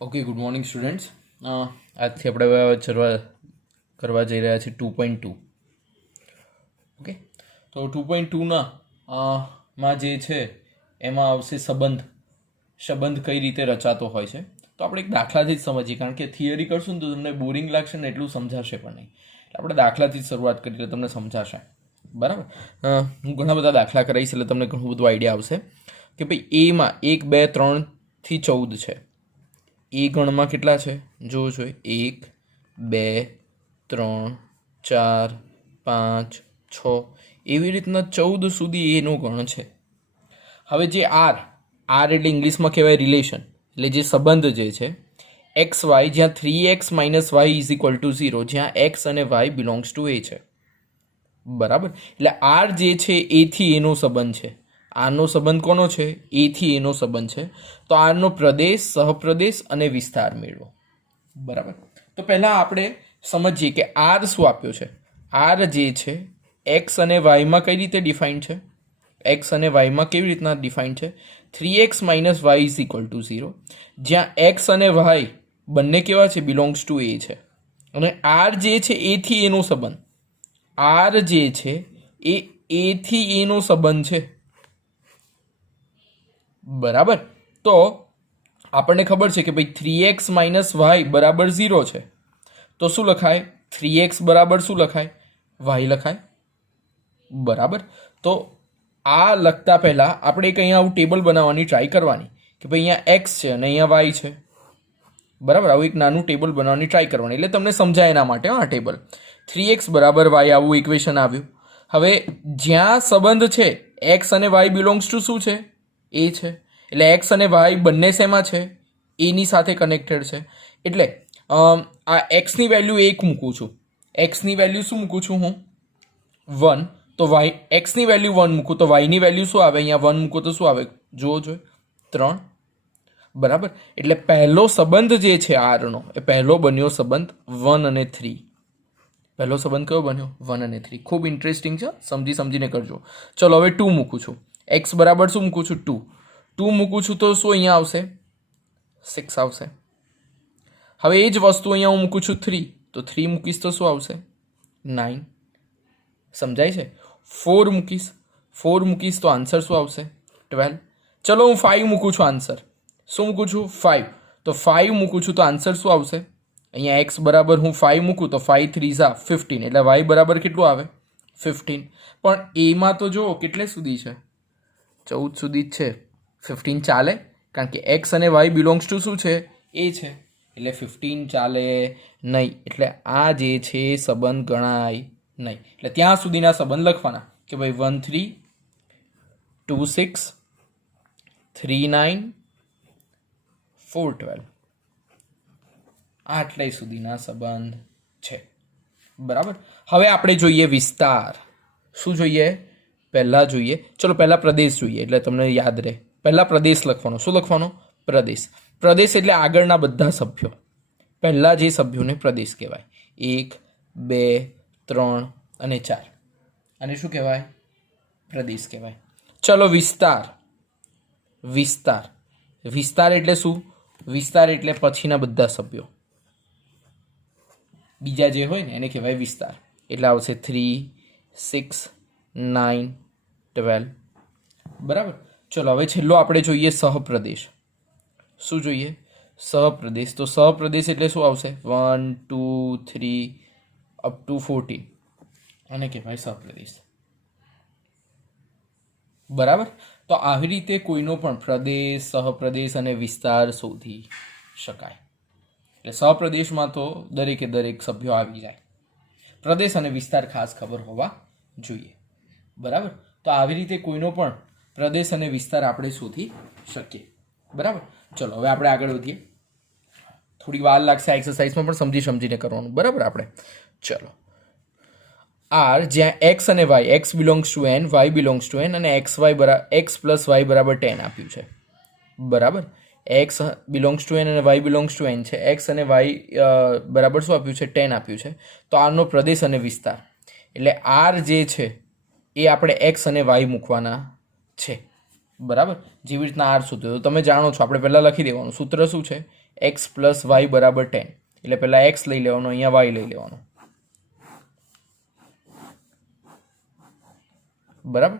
Okay, good morning students. આજથી આપણે કરવા જઈ રહ્યા છીએ 2.2. ઓકે, તો 2.2ના માં જે છે એમાં આવશે સંબંધ કઈ રીતે રચાતો હોય છે. તો આપણે એક દાખલાથી જ સમજીએ, કારણ કે થિયરી કરશું ને તો તમને બોરિંગ લાગશે ને એટલું સમજાશે પણ નહીં. આપણે દાખલાથી જ શરૂઆત કરીએ એટલે તમને સમજાશે. બરાબર. હું ઘણા બધા દાખલા કરાવીશ એટલે તમને ઘણું બધું આઈડિયા આવશે કે ભાઈ એમાં 1, 2, 3 થી 14 છે. એ ગણમાં કેટલા છે જોવો જોઈએ. 1, 2, 3, 4, 5, 6 એવી રીતના 14 સુધી એનો ગણ છે. હવે જે આર એટલે ઇંગ્લિશમાં કહેવાય રિલેશન, એટલે જે સંબંધ જે છે એક્સ વાય, જ્યાં 3x - y is equal to 0, જ્યાં એક્સ અને વાય બિલોંગ્સ ટુ એ છે. બરાબર. એટલે આર જે છે એથી એનો સંબંધ છે. આરનો સંબંધ કોનો છે? એથી એનો સંબંધ છે. તો આરનો પ્રદેશ, સહપ્રદેશ અને વિસ્તાર મેળવો. બરાબર. તો પહેલાં આપણે સમજીએ કે આર શું આપ્યો છે. આર જે છે એક્સ અને વાયમાં કઈ રીતે ડિફાઇન છે? એક્સ અને વાયમાં કેવી રીતના ડિફાઇન છે? 3x - y is equal to 0, જ્યાં એક્સ અને વાય બંને કેવા છે? બિલોંગ્સ ટુ એ છે. અને આર જે છે એથી એનો સંબંધ, આર જે છે એ એથી એનો સંબંધ છે. બરાબર. તો આપણને ખબર છે કે ભાઈ 3x - y બરાબર 0 છે. તો શું લખાય? 3x બરાબર શું લખાય? y લખાય. બરાબર. તો આ લખતા પહેલાં આપણે એક અહીંયા આવું ટેબલ બનાવવાની ટ્રાય કરવાની કે ભાઈ અહીંયા x છે અને અહીંયા y છે. બરાબર. આવું એક નાનું ટેબલ બનાવવાની ટ્રાય કરવાની, એટલે તમને સમજાય એના માટે. આ ટેબલ 3x બરાબર y આવું ઇક્વેશન આવ્યું. હવે જ્યાં સંબંધ છે એક્સ અને વાય બિલોંગ્સ ટુ શું છે? એ છે. એટલે એક્સ અને વાય બંને શેમાં છે? એની સાથે કનેક્ટેડ છે. એટલે આ એક્સની વેલ્યુ 1 મૂકું છું. એક્સની વેલ્યુ શું મૂકું છું હું? 1. તો વાય એક્સની વેલ્યુ 1 મૂકું તો વાયની વેલ્યુ શું આવે? અહીંયા 1 મૂકું તો શું આવે? જોવો જોઈએ. 3. બરાબર. એટલે પહેલો સંબંધ જે છે આરનો, એ પહેલો બન્યો સંબંધ 1 અને 3. પહેલો સંબંધ કયો બન્યો? 1 અને 3. ખૂબ ઇન્ટરેસ્ટિંગ છે, સમજીને કરજો. ચલો હવે 2 મૂકું છું. એક્સ બરાબર શું મૂકું છું? 2. 2 મૂકું છું તો શું અહીંયા આવશે? 6 આવશે. હવે એ જ વસ્તુ અહીંયા હું મૂકું છું 3, તો 3 મૂકીશ તો શું આવશે? 9. સમજાય છે? 4 મૂકીશ તો આન્સર શું આવશે? 12. ચલો હું 5 મૂકું છું. આન્સર શું મૂકું છું? 5. તો 5 મૂકું છું તો આન્સર શું આવશે? અહીંયા એક્સ બરાબર હું 5 મૂકું તો 5 3 = 15, એટલે વાય બરાબર કેટલું આવે? 15. પણ એમાં તો જુઓ કેટલે સુધી છે? 14 સુધી જ છે. 15 ચાલે, કારણ કે એક્સ અને વાય બિલોંગ્સ ટુ શું છે? એ છે. એટલે 15 ચાલે નહીં. એટલે આ જે છે સંબંધ ગણાય નહીં. એટલે ત્યાં સુધીના સંબંધ લખવાના કે ભાઈ 1 3, 2 6, 3 9, 4 12. આટલે સુધીના સંબંધ છે. બરાબર. હવે આપણે જોઈએ વિસ્તાર. શું જોઈએ? પહેલાં જોઈએ, ચલો પહેલાં પ્રદેશ જોઈએ એટલે તમને યાદ રહે. પહેલાં પ્રદેશ લખવાનો. શું લખવાનો? પ્રદેશ. પ્રદેશ એટલે આગળના બધા સભ્યો. પહેલાં જે સભ્યોને પ્રદેશ કહેવાય. 1, 2, 3 અને 4. અને શું કહેવાય? પ્રદેશ કહેવાય. ચલો વિસ્તાર એટલે શું? વિસ્તાર એટલે પછીના બધા સભ્યો, બીજા જે હોય ને એને કહેવાય વિસ્તાર. એટલે આવશે 3, 6, 9, 12. બરાબર. ચલો હવે છેલ્લો આપણે જોઈએ સહપ્રદેશ. શું જોઈએ? સહપ્રદેશ. તો સહપ્રદેશ એટલે શું આવશે? 1, 2, 3 અપ ટુ 14. અને કહેવાય સહપ્રદેશ. બરાબર. તો આવી રીતે કોઈનો પણ પ્રદેશ, સહપ્રદેશ અને વિસ્તાર શોધી શકાય. એટલે સહપ્રદેશમાં તો દરેકે દરેક સભ્યો આવી જાય. પ્રદેશ અને વિસ્તાર ખાસ ખબર હોવા જોઈએ. બરાબર. તો આવી રીતે કોઈનો પણ પ્રદેશ અને વિસ્તાર આપણે શોધી શકીએ. બરાબર. ચલો હવે આપણે આગળ વધીએ. થોડી વાર લાગશે આ એક્સરસાઇઝમાં, પણ સમજીને કરવાનું. બરાબર. આપણે ચલો આર જ્યાં એક્સ અને y, x belongs to N, y belongs to N, અને એક્સ પ્લસ વાય બરાબર 10 આપ્યું છે. બરાબર. એક્સ બિલોંગ્સ ટુ એન અને વાય બિલોંગ્સ ટુ એન છે. એક્સ અને વાય બરાબર શું આપ્યું છે? 10 આપ્યું છે. તો આરનો પ્રદેશ અને વિસ્તાર, એટલે આર જે છે એ આપણે એક્સ અને વાય મૂકવાના છે. બરાબર. જેવી રીતના આર શોધ્યો તો તમે જાણો છો, આપણે પહેલાં લખી દેવાનું સૂત્ર શું છે, એક્સ પ્લસ વાય બરાબર 10. એટલે પહેલાં એક્સ લઈ લેવાનો, અહીંયા વાય લઈ લેવાનો. બરાબર.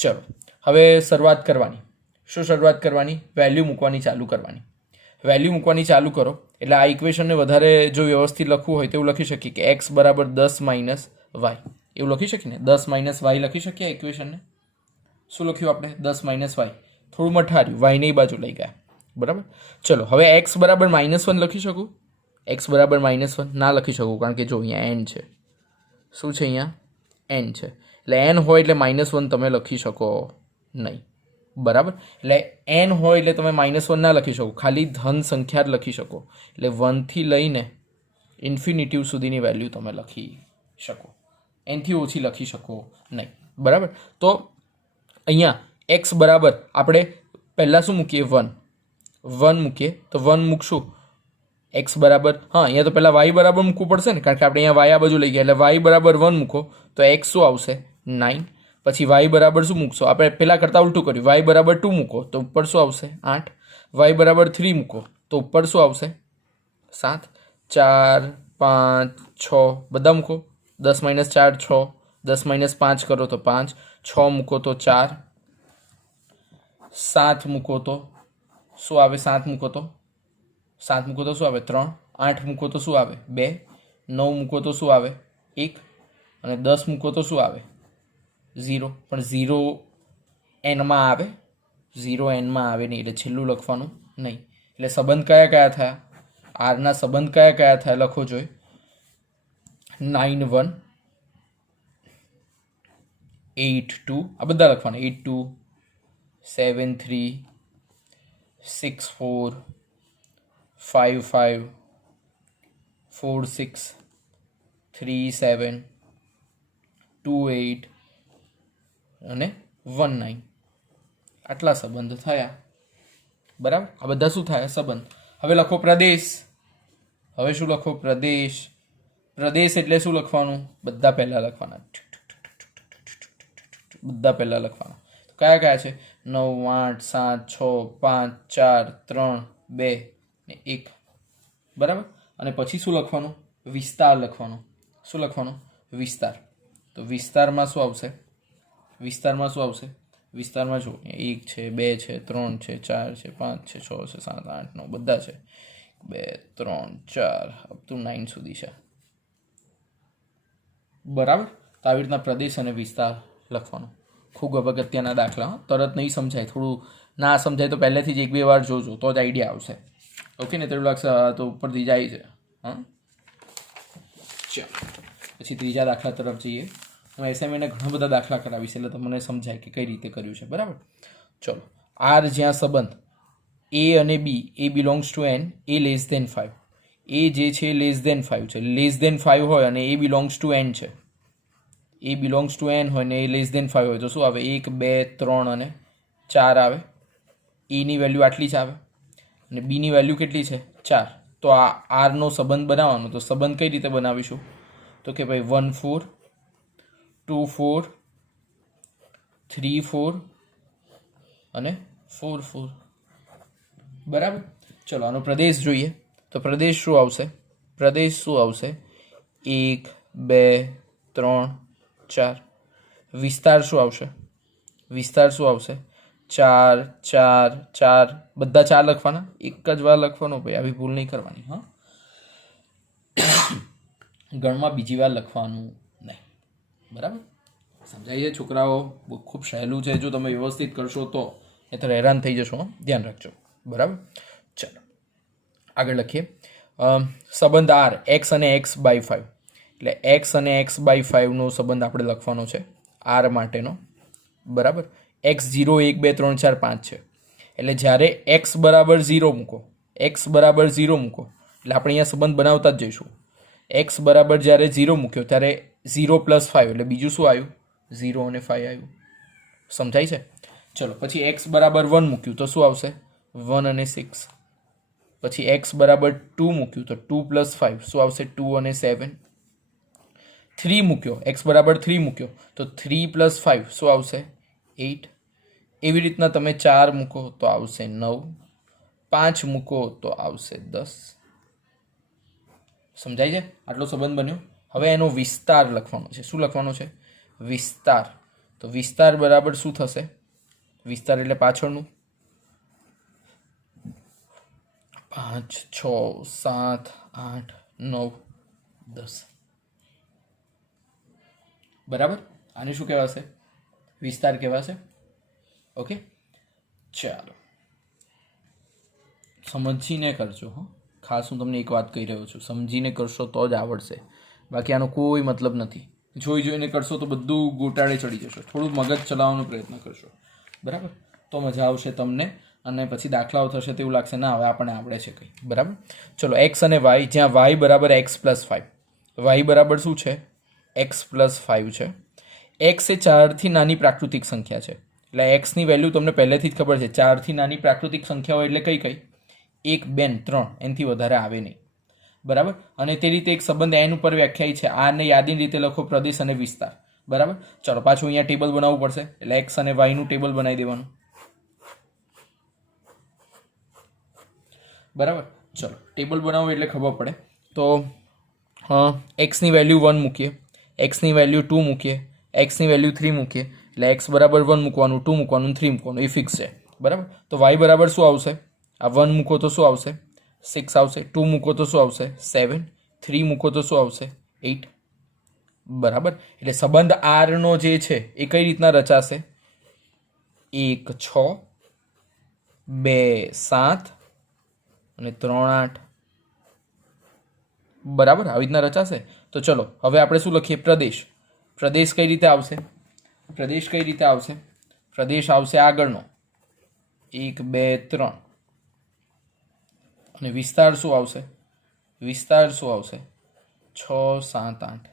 ચલો હવે શરૂઆત કરવાની. શું શરૂઆત કરવાની? વેલ્યુ મૂકવાની ચાલુ કરવાની. વેલ્યુ મૂકવાની ચાલુ કરો એટલે આ ઇક્વેશનને વધારે જો વ્યવસ્થિત લખવું હોય તો એવું લખી શકીએ કે એક્સ બરાબર 10 માઇનસ વાય, એવું લખી શકીએ ને. 10 માઇનસ વાય લખી શકીએ ઇક્વેશનને. શું લખ્યું આપણે? 10 માઇનસ વાય. થોડું મઠાર્યું, વાયની બાજુ લઈ ગયા. બરાબર. ચલો હવે એક્સ બરાબર -1 લખી શકું? એક્સ બરાબર -1 ના લખી શકું, કારણ કે જો અહીંયા એન છે. શું છે અહીંયા? એન છે. એટલે એન હોય એટલે -1 તમે લખી શકો નહીં. બરાબર. એટલે એન હોય એટલે તમે -1 ના લખી શકો, ખાલી ધન સંખ્યા જ લખી શકો. એટલે 1 થી લઈને ઇન્ફિનિટિવ સુધીની વેલ્યુ તમે લખી શકો, એનથી ઓછી લખી શકો નહીં. બરાબર. તો અહીંયા એક્સ બરાબર આપણે પહેલાં શું મૂકીએ? 1 મૂકીએ. તો 1 મૂકશું. એક્સ બરાબર, હા અહીંયા તો પહેલાં વાય બરાબર મૂકવું પડશે ને, કારણ કે આપણે અહીંયા વાય આ બાજુ લઈ ગયા. એટલે વાય બરાબર 1 મૂકો તો એક્સ શું આવશે? 9. પછી વાય બરાબર શું મૂકશો? આપણે પહેલાં કરતાં ઉલટું કર્યું. વાય બરાબર 2 મૂકો તો ઉપર શું આવશે? 8. વાય બરાબર 3 મૂકો તો ઉપર શું આવશે? 7. 4 5 6 બધા મૂકો. 10 માઇનસ 4 6. 10 માઇનસ 5 કરો તો 5. 6 મૂકો તો 4. 7 મૂકો તો શું આવે? 7 મૂકો તો 7 મૂકો તો શું આવે? 3. 8 મૂકો તો શું આવે? 2. 9 મૂકો તો શું આવે? 1. અને 10 મૂકો તો શું આવે? 0. પણ 0 એનમાં આવે? 0 એનમાં આવે નહીં, એટલે છેલ્લું લખવાનું નહીં. એટલે સંબંધ કયા કયા થયા? આરના સંબંધ કયા કયા થયા લખો જોઈએ. 9 1 8 2 આ બધા લખવાના. 8 2 7 3 6 4 5 5 4 6 3 7 2 8 અને 1 9. આટલા સંબંધ થયા. બરાબર. આ બધા શું થયા? સંબંધ. હવે લખો પ્રદેશ. હવે શું લખો? પ્રદેશ. પ્રદેશ એટલે શું લખવાનું? બધા પહેલાં લખવાના. બધા પહેલાં લખવાના. કયા કયા છે? 9 8 7 6 5 4 3 2 ને 1. બરાબર. અને પછી શું લખવાનું? વિસ્તાર લખવાનો. શું લખવાનું? વિસ્તાર. તો વિસ્તારમાં શું આવશે? વિસ્તારમાં શું આવશે? વિસ્તારમાં જો 1 છે, 2 છે, 3 છે, 4 છે, 5 છે, 6 છે, 7 8 9 બધા છે. 2 3 4 અપ ટુ 9 સુધી છે. બરાબર. તો આવી રીતના પ્રદેશ અને વિસ્તાર લખવાનો. ખૂબ અગત્યના દાખલા. તરત નહીં સમજાય, થોડું ના સમજાય તો પહેલેથી જ 1-2 વાર જોજો તો જ આઈડિયા આવશે. ઓકે ને? તેવું લાગશે તો ઉપરથી જાય છે. હા, ચાલો પછી ત્રીજા દાખલા તરફ જઈએ. હું એસાઇનમેન્ટને ઘણા બધા દાખલા કરાવીશ એટલે તમને સમજાય કે કઈ રીતે કર્યું છે. બરાબર. ચલો. આર જ્યાં સંબંધ એ અને B, A belongs to N, A less than 5. A જે છે લેસ દેન 5 છે. લેસ દેન 5 હોય અને એ બિલોંગ્સ ટુ એન છે. એ બિલોંગ્સ ટુ એન હોય ને એ લેસ દેન 5 હોય તો શું આવે? 1 2 3 અને 4 આવે. એની વેલ્યુ આટલી જ આવે અને બીની વેલ્યુ કેટલી છે? 4. તો આ આરનો સંબંધ બનાવવાનો. તો સંબંધ કઈ રીતે બનાવીશું? તો કે ભાઈ 1 4 2 4 3 4 અને 4 4. બરાબર. ચલો આનો પ્રદેશ જોઈએ. તો પ્રદેશ શું આવશે? પ્રદેશ શું આવશે? 1 2 3 4. વિસ્તાર શું આવશે? વિસ્તાર શું આવશે? 4 4 4. બધા 4 લખવાના. એક જ વાર લખવાનો ભાઈ, આવી ભૂલ નહીં કરવાની. હા, ગણમાં બીજી વાર લખવાનું નહીં. બરાબર. સમજાય છે છોકરાઓ? ખૂબ સહેલું છે જો તમે વ્યવસ્થિત કરશો તો, એ તો હેરાન થઈ જશો. ધ્યાન રાખજો. બરાબર. ચાલો આગળ લખીએ. સંબંધ આર એક્સ અને એક્સ બાય 5. એટલે એક્સ અને એક્સ બાય 5નો સંબંધ આપણે લખવાનો છે આર માટેનો. બરાબર. એક્સ 0 1 2 3 4 5 છે. એટલે જ્યારે એક્સ બરાબર 0 મૂકો, એક્સ બરાબર 0 મૂકો એટલે આપણે અહીંયા સંબંધ બનાવતા જ જઈશું. એક્સ બરાબર જ્યારે 0 મૂક્યો ત્યારે 0 + 5 એટલે બીજું શું આવ્યું? 0 અને 5 આવ્યું. સમજાય છે? ચલો પછી એક્સ બરાબર 1 મૂક્યું તો શું આવશે? 1 અને 6. પછી એક્સ બરાબર 2 મૂક્યું તો 2 + 5 શું આવશે? 2 અને 7. 3 મૂક્યો, એક્સ બરાબર 3 મૂક્યો તો 3 + 5 શું આવશે? 8. એવી રીતના તમે 4 મૂકો તો આવશે 9, 5 મૂકો તો આવશે 10. સમજાય છે? આટલો સંબંધ બન્યો. હવે એનો વિસ્તાર લખવાનો છે. શું લખવાનો છે? વિસ્તાર. તો વિસ્તાર બરાબર શું થશે? વિસ્તાર એટલે પાછળનું 5, 6, 7, 8, 9, 10. બરાબર. આને શું કહેવાશે? વિસ્તાર કહેવાશે. ઓકે, ચાલો સમજીને કરજો. હા, ખાસ હું તમને એક વાત કહી રહ્યો છું, સમજીને કરશો તો જ આવડશે, બાકી આનો કોઈ મતલબ નથી. જોઈને કરશો તો બધું ગોટાળે ચડી જશો. થોડું મગજ ચલાવવાનો પ્રયત્ન કરશો, બરાબર, તો મજા આવશે તમને. અને પછી દાખલાઓ થશે તો એવું લાગશે ના હવે આપણને આવડે છે કંઈ. બરાબર. ચલો એક્સ અને વાય, જ્યાં વાય બરાબર એક્સ પ્લસ 5, વાય બરાબર શું છે? એક્સ પ્લસ 5 છે. એક્સ એ 4થી નાની પ્રાકૃતિક સંખ્યા છે, એટલે એક્સની વેલ્યુ તમને પહેલેથી જ ખબર છે. 4થી નાની પ્રાકૃતિક સંખ્યા હોય એટલે કઈ કઈ? 1, 2, 3, એનાથી વધારે આવે નહીં. બરાબર. અને તે રીતે એક સંબંધ એન ઉપર વ્યાખ્યાયિત છે. આને યાદીની રીતે લખો, પ્રદેશ અને વિસ્તાર. બરાબર. ચલો પાછું અહીંયા ટેબલ બનાવવું પડશે, એટલે એક્સ અને વાયનું ટેબલ બનાવી દેવાનું. બરાબર. ચલો ટેબલ બનાવવું એટલે ખબર પડે. તો એક્સની વેલ્યુ 1 મૂકીએ, એક્સની વેલ્યુ 2 મૂકીએ, એક્સની વેલ્યુ 3 મૂકીએ, એટલે એક્સ બરાબર 1 મૂકવાનું, 2 મૂકવાનું, 3 મૂકવાનું, એ ફિક્સ છે. બરાબર. તો વાય બરાબર શું આવશે? આ 1 મૂકો તો શું આવશે? 6 આવશે. 2 મૂકો તો શું આવશે? 7. 3 મૂકો તો શું આવશે? 8. બરાબર. એટલે સંબંધ આરનો જે છે એ કઈ રીતના રચાશે? 1, 6, 2, 7 અને 3, 8. બરાબર, આવી રીતના રચાશે. તો ચલો હવે આપણે શું લખીએ? પ્રદેશ. પ્રદેશ કઈ રીતે આવશે? પ્રદેશ કઈ રીતે આવશે? પ્રદેશ આવશે આગળનો 1, 2, 3. અને વિસ્તાર શું આવશે? વિસ્તાર શું આવશે? 6, 7, 8.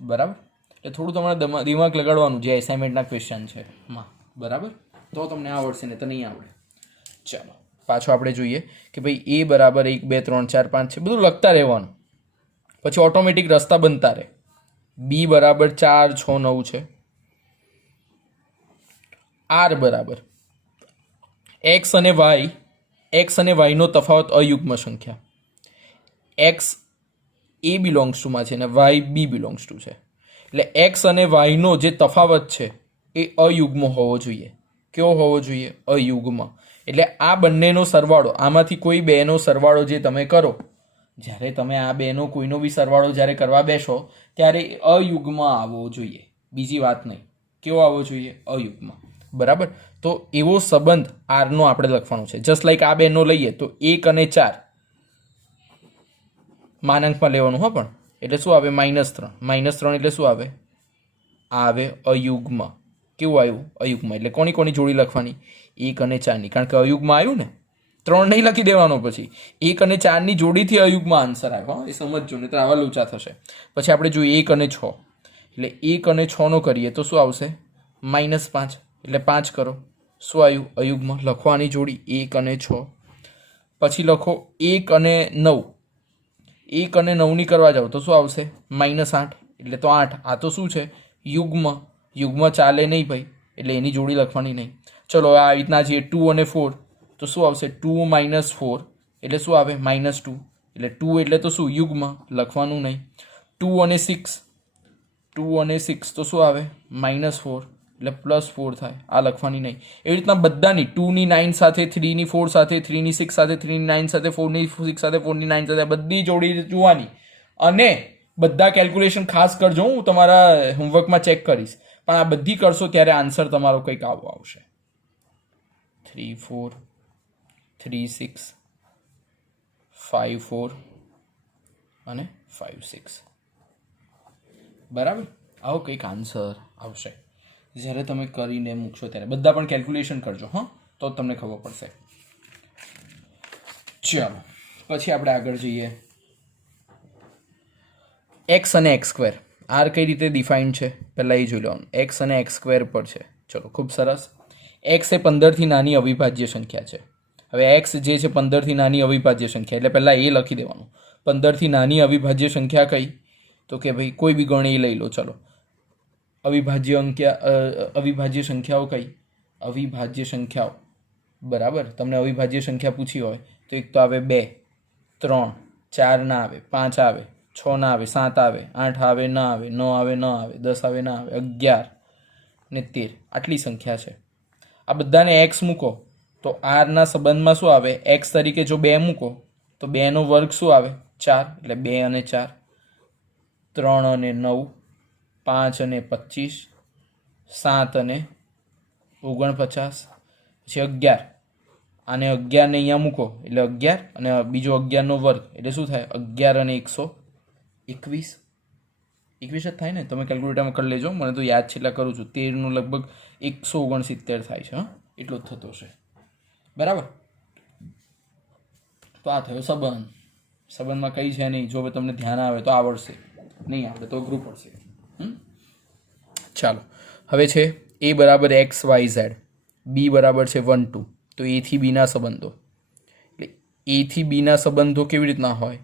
બરાબર. એટલે થોડું તમારે દિમાગ લગાડવાનું જે એસાઇનમેન્ટના ક્વેશ્ચન છે માં. બરાબર, તો તમને આવડશે ને તો નહીં આવડે. ચાલો પાછો આપણે જોઈએ કે ભાઈ એ બરાબર 1, 2, 3, 4, 5 છે, બધું લખતા રહેવાનું, પછી ઓટોમેટિક રસ્તા બનતા રહે. બી બરાબર 4, 6, 9 છે. આર બરાબર એક્સ અને વાય, એક્સ અને વાયનો તફાવત અયુગ્મ સંખ્યા. એક્સ એ બિલોંગ્સ ટુમાં છે અને વાય બી બિલોંગ્સ ટુ છે, એટલે એક્સ અને વાયનો જે તફાવત છે એ અયુગ્મ હોવો જોઈએ. કેવો હોવો જોઈએ? અયુગ્મ. એટલે આ બંનેનો સરવાળો, આમાંથી કોઈ બેનો સરવાળો જે તમે કરો, જ્યારે તમે આ બેનો કોઈનો બી સરવાળો જ્યારે કરવા બેસો ત્યારે અયુગ્મ આવવો જોઈએ, બીજી વાત નહીં. કેવો આવવો જોઈએ? અયુગ્મ. બરાબર. તો એવો સંબંધ આરનો આપણે લખવાનો છે. જસ્ટ લાઈક આ બેનો લઈએ તો 1 અને 4 માનાંકમાં લેવાનું. હા, પણ એટલે શું આવે? -3. -3 એટલે શું આવે? આવે અયુગ્મ. કેવું આવ્યું? અયુગ્મ. એટલે કોની કોની જોડી લખવાની? 1 અને 4ની, કારણ કે અયુગ્મ આવ્યું ને, 3 નહીં લખી દેવાનો. પછી 1 અને 4ની જોડીથી અયુગ્મ આન્સર આવ્યો. એ સમજજો, ને તો આવા લોચા થશે. પછી આપણે જોઈએ 1 અને 6, એટલે 1 અને 6નો કરીએ તો શું આવશે? -5. એટલે 5 કરો, શું આવ્યું? અયુગ્મ. લખવાની જોડી 1 અને 6. પછી લખો 1 અને 9, 1 અને 9ની કરવા જાઓ તો શું આવશે? -8. એટલે તો 8. આ તો શું છે? યુગ્મ. યુગ્મ ચાલે નહીં ભાઈ, એટલે એની જોડી લખવાની નહીં. ચલો આ રીતના જે 2 અને 4 તો શું આવશે? 2 - 4 એટલે શું આવે? -2. એટલે 2 એટલે તો શું? યુગ્મ. લખવાનું નહીં. 2 અને 6, 2 અને 6 તો શું આવે? -4 એટલે +4 થાય. આ લખવાની નહીં. એવી રીતના બધાની 2ની 9 સાથે, 3ની 4 સાથે, 3ની 6 સાથે, 3ની 9 સાથે, 4ની 6 સાથે, 4ની 9 સાથે, બધી જોડી જોવાની. અને બધા કેલ્ક્યુલેશન ખાસ કરજો, હું તમારા હોમવર્કમાં ચેક કરીશ, પણ આ બધી કરશો ત્યારે આન્સર તમારો કંઈક આવો આવશે. 3, 4, 3, 6, 5, 4 અને 5, 6. બરાબર. આવો કંઈક આન્સર આવશે. જ્યારે તમે કરીને મૂકશો ત્યારે બધા પણ કેલ્ક્યુલેશન કરજો. હા, તો તમને ખબર પડશે. ચાલો પછી આપણે આગળ જઈએ. એક્સ અને x². આર કઈ રીતે ડિફાઇન્ડ છે પહેલાં એ જોઈ લેવાનું. એક્સ અને x² પર છે. ચલો ખૂબ સરસ. એક્સ એ 15થી નાની અવિભાજ્ય સંખ્યા છે. હવે એક્સ જે છે 15થી નાની અવિભાજ્ય સંખ્યા, એટલે પહેલાં એ લખી દેવાનું. 15થી નાની અવિભાજ્ય સંખ્યા કઈ? તો કે ભાઈ કોઈ બી ગણ એ લઈ લો. ચલો અવિભાજ્ય સંખ્યાઓ કઈ? અવિભાજ્ય સંખ્યાઓ, બરાબર. તમને અવિભાજ્ય સંખ્યા પૂછી હોય તો એક તો આવે 2, 3, 4 ના આવે, 5 આવે, 6 ના આવે, 7 આવે, 8 આવે ના આવે, 9 આવે ના આવે, 10 આવે ના આવે, 11 ને 13, આટલી સંખ્યા છે. આ બધાને એક્સ મૂકો તો આરના સંબંધમાં શું આવે? એક્સ તરીકે જો 2 મૂકો તો 2 નો વર્ગ શું આવે? 4, એટલે 2 અને 4, 3 અને 9, 5 અને 25, 7 અને 49, પછી 11. આને 11 ને અહીંયા મૂકો એટલે 11 અને બીજો 11 નો વર્ગ એટલે શું થાય? 11 અને 121, 21 જ થાય ને? તમે કેલ્ક્યુલેટરમાં કરી લેજો, મને તો યાદ છે એટલે કરું છું. 13 નું લગભગ 169 થાય છે. હા, એટલો જ થતો હશે, બરાબર. તો આ થયો સંબંધ. સંબંધમાં કઈ છે નહીં, જો તમને ધ્યાન આવે તો આવડશે, નહીં આવડે તો અઘરું પડશે. ચાલો, હવે છે a બરાબર એક્સ વાય ઝેડ, બી બરાબર છે 1 2. તો એ થી બીના સંબંધો, એટલે એ થી બીના સંબંધો કેવી રીતના હોય?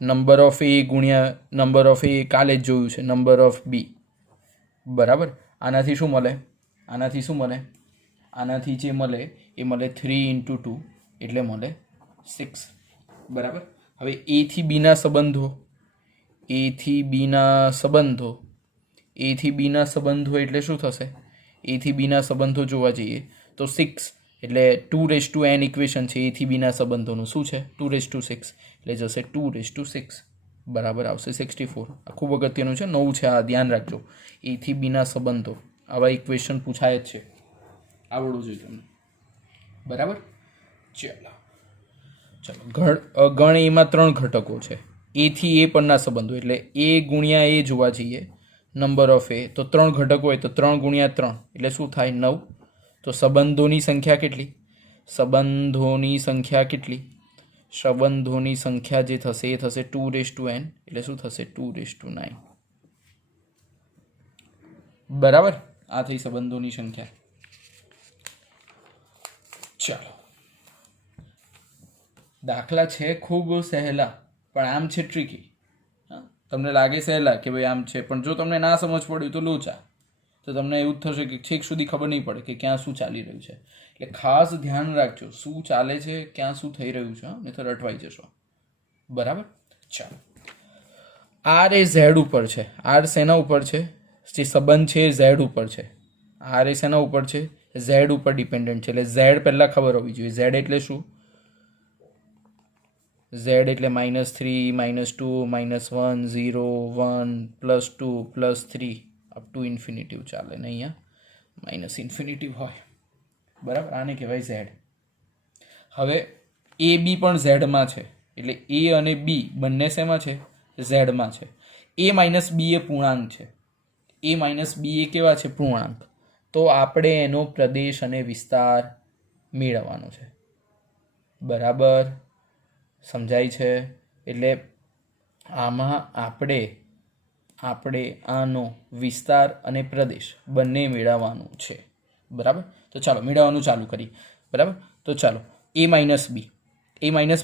નંબર ઓફ એ ગુણ્યા નંબર ઓફ એ, કાલે જ જોયું છે, નંબર ઓફ બી, બરાબર. આનાથી શું મળે? આનાથી જે મળે એ મળે 3 × 2 એટલે મળે 6, બરાબર. હવે એ થી બીના સંબંધો એટલે શું થશે? એ થી બીના સંબંધો જોવા જઈએ તો 6 એટલે 2n ઇક્વેશન છે. એ થી બીના સંબંધોનું શું છે? 2/6 એટલે જશે 2/6, બરાબર આવશે 64. આ ખૂબ અગત્યનું છે, નવું છે, આ ધ્યાન રાખજો. એ થી બીના સંબંધો, આવા ઇક્વેશન પૂછાય જ છે, આવડવું જોઈએ તમને, બરાબર. ચાલો, ગણ એમાં 3 ઘટકો છે. એ થી એ પરના સંબંધો એટલે એ ગુણ્યા એ જોવા જઈએ, નંબર ઓફ એ, તો 3 ઘટકો હોય તો 3 × 3 એટલે શું થાય? 9. તો સંબંધોની સંખ્યા કેટલી? સંબંધોની સંખ્યા જે થશે એ થશે 2n, એટલે શું થશે? 2/9, બરાબર. આ થઈ સંબંધોની સંખ્યા. ચાલો, દાખલા છે ખૂબ સહેલા, પણ આમ છે ટ્રિકી. તમને લાગે સહેલા કે ભાઈ આમ છે, પણ જો તમને ના સમજ પડ્યું તો લોચા, તો તમને એવું જ થશે કે છેક સુધી ખબર નહીં પડે કે ક્યાં શું ચાલી રહ્યું છે. એટલે ખાસ ધ્યાન રાખજો શું ચાલે છે, ક્યાં શું થઈ રહ્યું છે, નહીં તો રટવાઈ જશો, બરાબર. ચાલો, આર એ ઝેડ ઉપર છે. આર શેના ઉપર છે? જે સંબંધ છે એ ઝેડ ઉપર છે. આર એ શેના ઉપર છે? ઝેડ ઉપર ડિપેન્ડન્ટ છે. એટલે ઝેડ પહેલાં ખબર હોવી જોઈએ. ઝેડ એટલે શું? ઝેડ એટલે -3, -2, -1, 0, 1, +2, +3 અપ ટુ ઇન્ફિનિટિવ ચાલે ને, અહીંયા -ઇન્ફિનિટિવ હોય, બરાબર. આને કહેવાય ઝેડ. હવે એ બી પણ ઝેડમાં છે, એટલે એ અને બી બંને શેમાં છે? ઝેડમાં છે. a - બી એ પૂર્ણાંક છે. a - બી એ કેવા છે? પૂર્ણાંક. તો આપણે એનો પ્રદેશ અને વિસ્તાર મેળવવાનો છે, બરાબર. સમજાય છે? એટલે આમાં આપણે આનો વિસ્તાર અને પ્રદેશ બંને મેળવવાનું છે, બરાબર. તો ચાલો મેળવવાનું ચાલુ કરીએ, બરાબર. તો ચાલો, a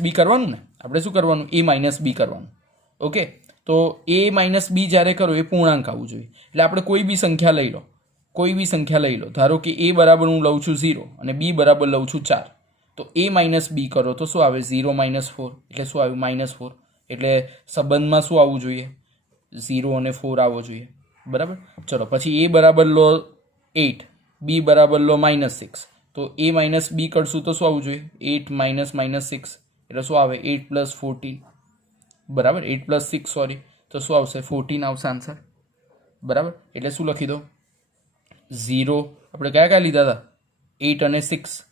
- બી કરવાનું ને, આપણે શું કરવાનું? a - બી કરવાનું. ઓકે, તો a - બી જ્યારે કરો એ પૂર્ણાંક આવવું જોઈએ. એટલે આપણે કોઈ બી સંખ્યા લઈ લો, ધારો કે a બરાબર હું લઉં છું 0 અને b બરાબર લઉં છું 4. તો a - બી કરો તો શું આવે? 0 - 4 એટલે શું આવ્યું? -4. એટલે સંબંધમાં શું આવવું જોઈએ? 0 અને 4 આવવો જોઈએ, બરાબર. ચલો, પછી a બરાબર લો 8, b બરાબર લો -6. તો a - બી કરશું તો શું આવવું જોઈએ? 8 - -6 એટલે શું આવે? 8 + 14, બરાબર. 8 + 6 સોરી, તો શું આવશે? 14 આવશે આન્સર, બરાબર. એટલે શું લખી દો? 0 આપણે કયા લીધા હતા? 8 અને 6,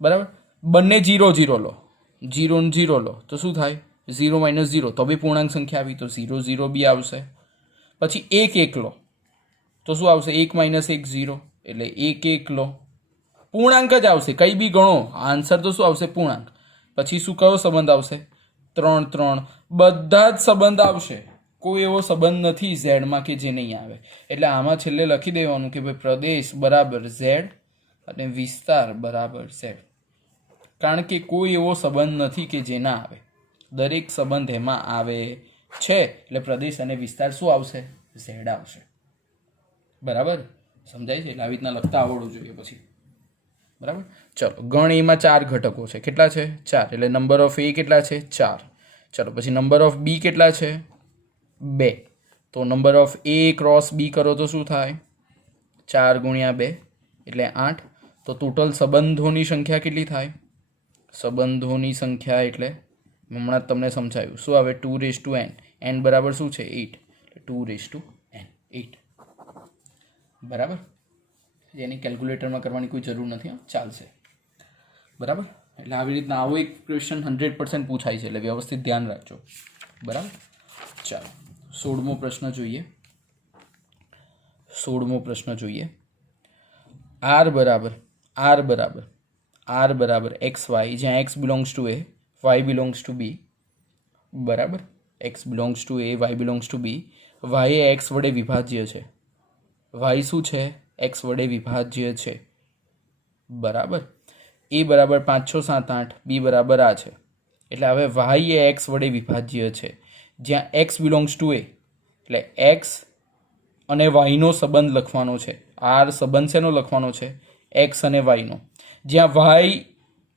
બરાબર. બંને 0 0 લો, 0 ને 0 લો તો શું થાય? 0 - 0 તો બી પૂર્ણાંક સંખ્યા આવી, તો 0 0 બી આવશે. પછી 1 1 લો તો શું આવશે? 1 - 1 0 એટલે 1 1 લો, પૂર્ણાંક જ આવશે, કંઈ બી ગણો આન્સર તો શું આવશે? પૂર્ણાંક. પછી શું, કયો સંબંધ આવશે? 3 3, બધા જ સંબંધ આવશે. કોઈ એવો સંબંધ નથી ઝેડમાં કે જે નહીં આવે. એટલે આમાં છેલ્લે લખી દેવાનું કે ભાઈ પ્રદેશ બરાબર ઝેડ અને વિસ્તાર બરાબર ઝેડ, કારણ કે કોઈ એવો સંબંધ નથી કે જે ના આવે. દરેક સંબંધ એમાં આવે છે. એટલે પ્રદેશ અને વિસ્તાર શું આવશે? ઝેડ આવશે, બરાબર, સમજાય છે? એટલે આવી રીતના લખતા આવડવું જોઈએ પછી. બરાબર. ચલો, ગણ એમાં 4 ઘટકો છે. કેટલા છે? 4. એટલે નંબર ઓફ એ કેટલા છે? 4. ચલો, પછી નંબર ઓફ બી કેટલા છે? 2. તો number of A cross B કરો તો શું થાય? 4 ગુણ્યા 2 એટલે 8. તો ટોટલ સંબંધોની સંખ્યા કેટલી થાય? સંબંધોની સંખ્યા એટલે હમણાં તમને સમજાયું શું આવે? 2n. n બરાબર શું છે? 8. 2n 8. બરાબર. એની કેલ્ક્યુલેટરમાં કરવાની કોઈ જરૂર નથી, ચાલશે. બરાબર. એટલે આવી રીતના આવો એક ક્વેશ્ચન 100% પૂછાય છે, એટલે વ્યવસ્થિત ધ્યાન રાખજો. બરાબર. ચાલો, 16મો પ્રશ્ન જોઈએ. 16મો પ્રશ્ન જોઈએ. r બરાબર xy, જ્યાં x belongs to a, y belongs to b. બરાબર. x belongs to a, y belongs to b. y A x વડે વિભાજ્ય છે. y શું છે? x વડે વિભાજ્ય છે. બરાબર. a બરાબર 5 6 7 8, b બરાબર આ છે. એટલે હવે y એ x વડે વિભાજ્ય છે, જ્યાં x બિલોંગ્સ ટુ a, એટલે x અને y નો સંબંધ લખવાનો છે. r સંબંધ શેનો લખવાનો છે? x અને y નો. જ્યાં y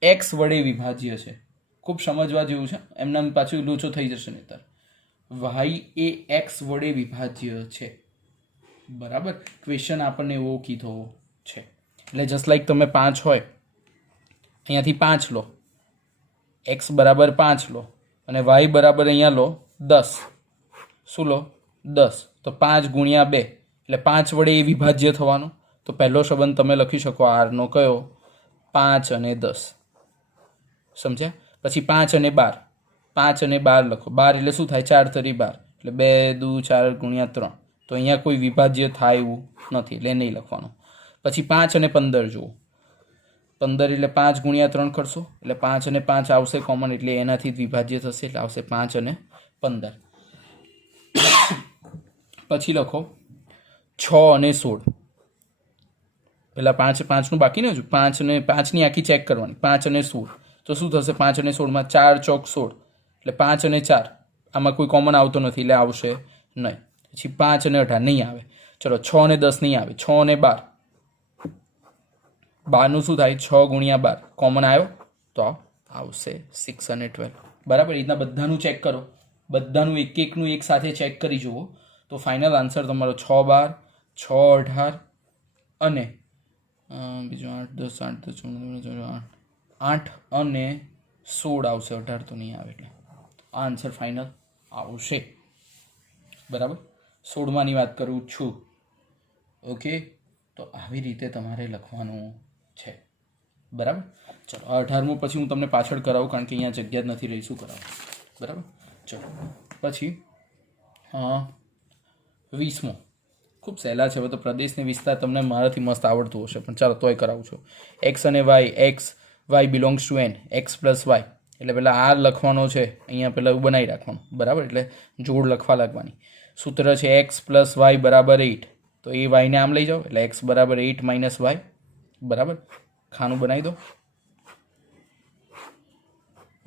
x વડે વિભાજ્ય છે. ખૂબ સમજવા જેવું છે, એમના પાછું લોચો થઈ જશે નહીતર. y એ x વડે વિભાજ્ય છે. બરાબર. ક્વેશ્ચન આપણને એવો કીધો છે. એટલે જસ્ટ લાઈક તમે 5 હોય, અહીંયાથી 5 લો, x બરાબર 5 લો અને y બરાબર અહીંયા લો 10. શું લો? 10. તો 5 ગુણ્યા 2 એટલે 5 વડે એ વિભાજ્ય થવાનું. તો પહેલો સંબંધ તમે લખી શકો આરનો કયો? 5 અને 10. સમજ્યા? પછી 5 અને 12. 5 અને 12 લખો. 12 એટલે શું થાય? 4 તરી 12 એટલે 2 દુ 4 ગુણ્યા 3. તો અહીંયા કોઈ વિભાજ્ય થાય એવું નથી, એટલે નહીં લખવાનું. પછી 5 અને 15 જુઓ. 15 એટલે 5 ગુણ્યા 3 કરશો એટલે 5 અને 5 આવશે કોમન, એટલે એનાથી જ વિભાજ્ય થશે, એટલે આવશે 5 અને 15. પછી લખો 6 અને 16. પેલા 5 5નું બાકી ને હજુ 5 અને 5ની આખી ચેક કરવાની. 5 અને 16 તો શું થશે? 5 અને 16માં 4 ચોક 16 એટલે 5 અને 4. આમાં કોઈ કોમન આવતો નથી એટલે આવશે નહીં. પછી 5 અને 18 નહીં આવે. ચલો 6 અને 10 નહીં આવે. 6 અને 12. 12નું શું થાય? 6 ગુણ્યા 12 કોમન આવ્યો તો આવશે 6 અને 12. બરાબર. એ રીતના બધાનું ચેક કરો. બધાનું એક એકનું એક સાથે ચેક કરી જુઓ તો ફાઇનલ આન્સર તમારો 6 12 6 18 અને બીજું 8 10 8 10 8 અને 16 આવશે. 18 તો નહીં આવે, એટલે આ આન્સર ફાઇનલ આવશે. બરાબર. 16માની વાત કરું છું. ઓકે, તો આવી રીતે તમારે લખવાનું છે. બરાબર. ચલો, 18મું પછી હું તમને પાછળ કરાવું, કારણ કે અહીંયા જગ્યા જ નથી રહી, શું કરાવું. બરાબર. ચલો, પછી 20મો ખૂબ સહેલા છે. હવે તો પ્રદેશને વિસ્તાર તમને મારાથી મસ્ત આવડતું હશે, પણ ચાલો તોય કરાવું છું. એક્સ અને y, x y belongs to N, x plus y. એટલે પહેલાં આર લખવાનો છે, અહીંયા પહેલાં એવું બનાવી રાખવાનું. બરાબર. એટલે જોડ લખવા લાગવાની. સૂત્ર છે એક્સ પ્લસ વાય બરાબર 8. તો એ વાયને આમ લઈ જાઓ એટલે એક્સ બરાબર 8 માઇનસ વાય. બરાબર. ખાનું બનાવી દો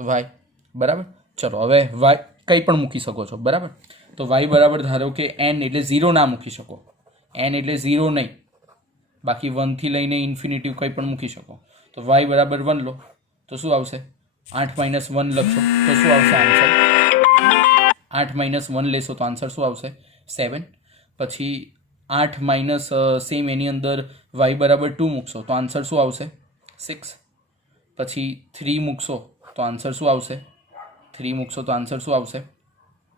વાય. બરાબર. ચલો, હવે વાય કંઈ પણ મૂકી શકો છો. બરાબર. તો વાય બરાબર ધારો કે એન એટલે 0 ના મૂકી શકો. એન એટલે 0 નહીં, બાકી 1થી લઈને ઇન્ફિનિટિવ કંઈ પણ મૂકી શકો. તો વાય બરાબર 1 લો તો શું આવશે? 8 માઇનસ 1 લખશો તો શું આવશે આન્સર? 8 માઇનસ 1 લેશો તો આન્સર શું આવશે? 7. પછી 8 માઇનસ સેમ એની અંદર વાય બરાબર 2 મૂકશો તો આન્સર શું આવશે? 6. પછી 3 મૂકશો તો આન્સર શું આવશે? 3 મૂકશો તો આન્સર શું આવશે?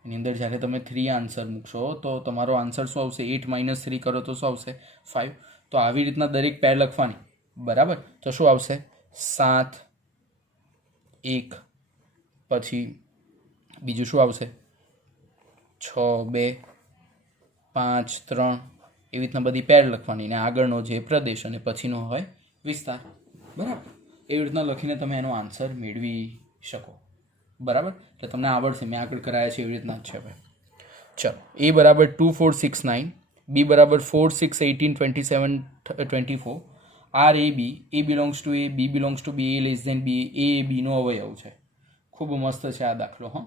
એની અંદર જ્યારે તમે 3 આન્સર મૂકશો તો તમારો આન્સર શું આવશે? 8 માઇનસ 3 કરો તો શું આવશે? 5. તો આવી રીતના દરેક પેર લખવાની. બરાબર. તો શું આવશે? 7 1. પછી બીજું શું આવશે? 6 2 5 3. એવી રીતના બધી પેર લખવાની, અને આગળનો જે પ્રદેશ અને પછીનો હોય વિસ્તાર. બરાબર. એવી રીતના લખીને તમે એનો આન્સર મેળવી શકો. બરાબર. એટલે તમને આવડશે, મેં આગળ કરાયા છે એવી રીતના જ છે. હવે ચલો, એ બરાબર 2 4 6 9, બી બરાબર 4 6 18 27 24, are A B, A belongs to A, B belongs to B, A less than B, A બીનો અવયવ છે. ખૂબ મસ્ત છે આ દાખલો. હા,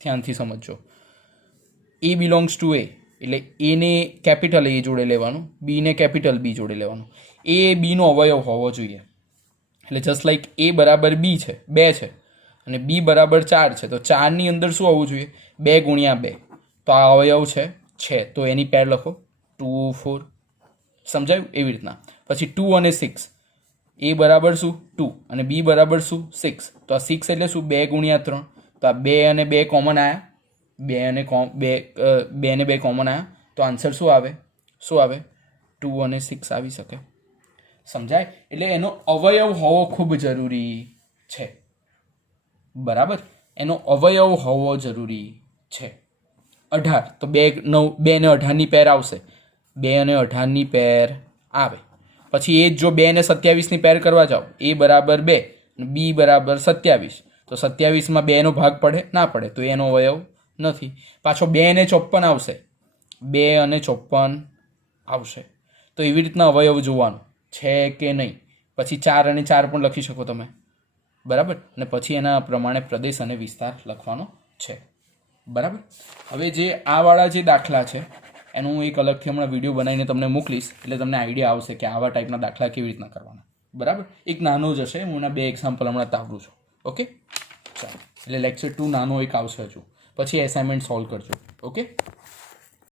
ધ્યાનથી સમજજો. એ બિલોંગ્સ ટુ એ એટલે એને કેપિટલ એ જોડે લેવાનું, બીને કેપિટલ બી જોડે લેવાનું. એ બીનો અવયવ હોવો જોઈએ. એટલે જસ્ટ લાઈક એ બરાબર બી છે 2 છે અને બી બરાબર 4 છે, તો 4ની અંદર શું આવવું જોઈએ 2 ગુણ્યા 2. તો આ અવયવ છે તો એની પેર લખો 2 4. સમજાયું? એવી રીતના. પછી 2 અને 6, એ બરાબર શું 2 અને બી બરાબર શું 6. તો આ 6 એટલે શું 2 ગુણ્યા 3. તો આ 2 અને 2 કોમન આવ્યા, 2 અને 2 કોમન આવ્યા, તો આન્સર શું આવે 2 અને 6 આવી શકે. સમજાય? એટલે એનો અવયવ હોવો ખૂબ જરૂરી છે. બરાબર, એનો અવયવ હોવો જરૂરી છે. 18, તો 2 અને 18ની પેર આવશે, 2 અને 18ની પેર આવે. પછી એ જો 2 અને 27ની પેર કરવા જાઓ, એ બરાબર 2 અને બી બરાબર 27, તો 27માં 2નો ભાગ પડે ના પડે, તો એનો અવયવ નથી. પાછો 2 અને 54 આવશે, 2 અને 54 આવશે. તો એવી રીતના અવયવ જોવાનું છે કે નહીં. પછી 4 અને 4 પણ લખી શકો તમે. બરાબર, અને પછી એના પ્રમાણે પ્રદેશ અને વિસ્તાર લખવાનો છે. બરાબર. હવે જે આવાળા જે દાખલા છે એનું હું એક અલગથી હમણાં વિડીયો બનાવીને તમને મોકલીશ, એટલે તમને આઈડિયા આવશે કે આવા ટાઈપના દાખલા કેવી રીતના કરવાના. બરાબર, એક નાનો જ હશે, હું એના 2 એક્ઝામ્પલ હમણાં તાવડું છું. ઓકે, ચાલો. એટલે લેક્ચર 2 નાનો એક આવશે હજુ, પછી એસાઇનમેન્ટ સોલ્વ કરજો. ઓકે.